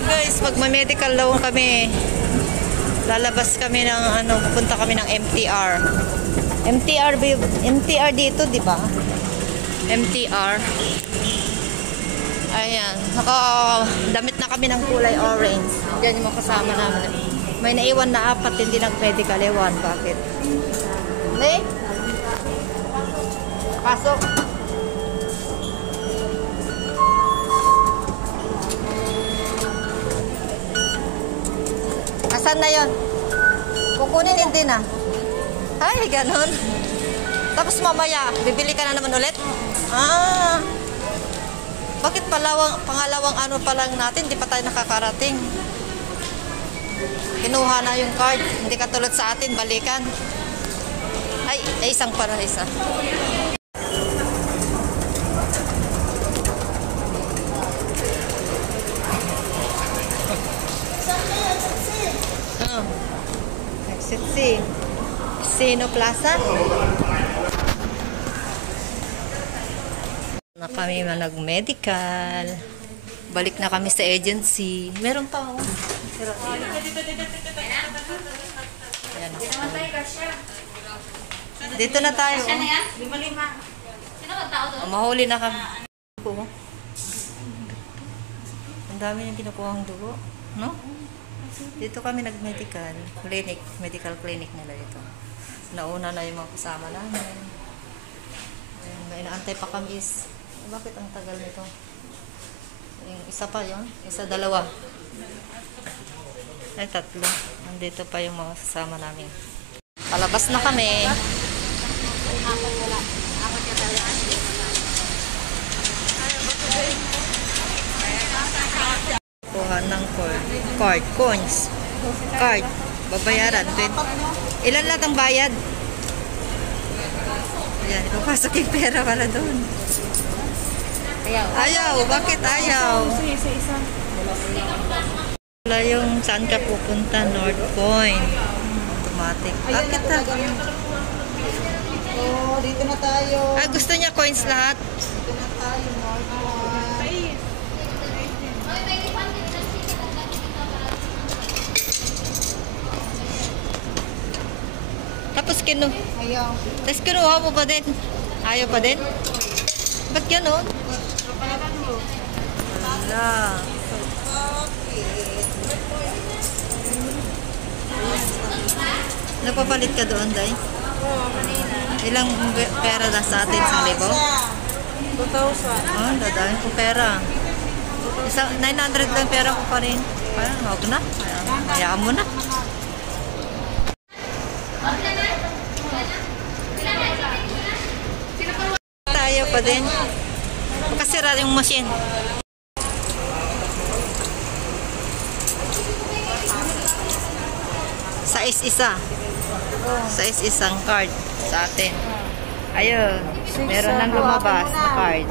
So guys, magma-medical daw kami. Lalabas kami ng pupunta kami ng MTR. MTR dito, di ba? MTR. Ayan. Damit na kami ng kulay orange. Diyan yung mga kasama namin. May naiwan na 4, hindi nag-medical. Ewan, bakit? May? Pasok. Asan na yon? Kukunin hindi na. Ay, ganun. Tapos mamaya, bibili ka na naman ulit? Bakit pangalawang pa lang natin, di pa tayo nakakarating? Kinuha na yung card. Hindi katulad sa atin, balikan. Ay, isang para isa. Exit C. Sino Plaza? Na kami nag-medical. Balik na kami sa agency. Meron pa ako. Pero ayan ako. Dito na tayo. Mahuli na kami. Ang dami yung kinukuhang dugo. No? Dito kami nag-medical clinic. Medical clinic nila dito. Nauna na yung mga kasama namin. May inaantay pa kami. Bakit ang tagal nito? Yung isa pa yun? Isa, dalawa. Ay, 3. Nandito pa yung mga kasama namin. Palabas na kami. Kuha ng card. Coins. Card. Babayaran. Ilan lahat ang bayad? Ayan, ipapasok yung pera pala doon. Ayaw. Bakit ayaw? Wala yung saan ka pupunta? North Point. Automatic. Bakit na? Dito na tayo. Gusto niya coins lahat? Dito na tayo, North Point. Tapos ayaw. Tapos kinuha mo pa din? Ayaw pa din? Ba't gano'n? Wala. Napapalit ka doon, Day? Ilang pera na sa atin? 1,000? 2,000. Dadahin ko pera. 900 lang pera ko pa rin. Huwag na. Hayaan mo na. Tayo pa din. Makasira yung machine. Size isang card sa atin. Ayun, meron nang lumabas na card.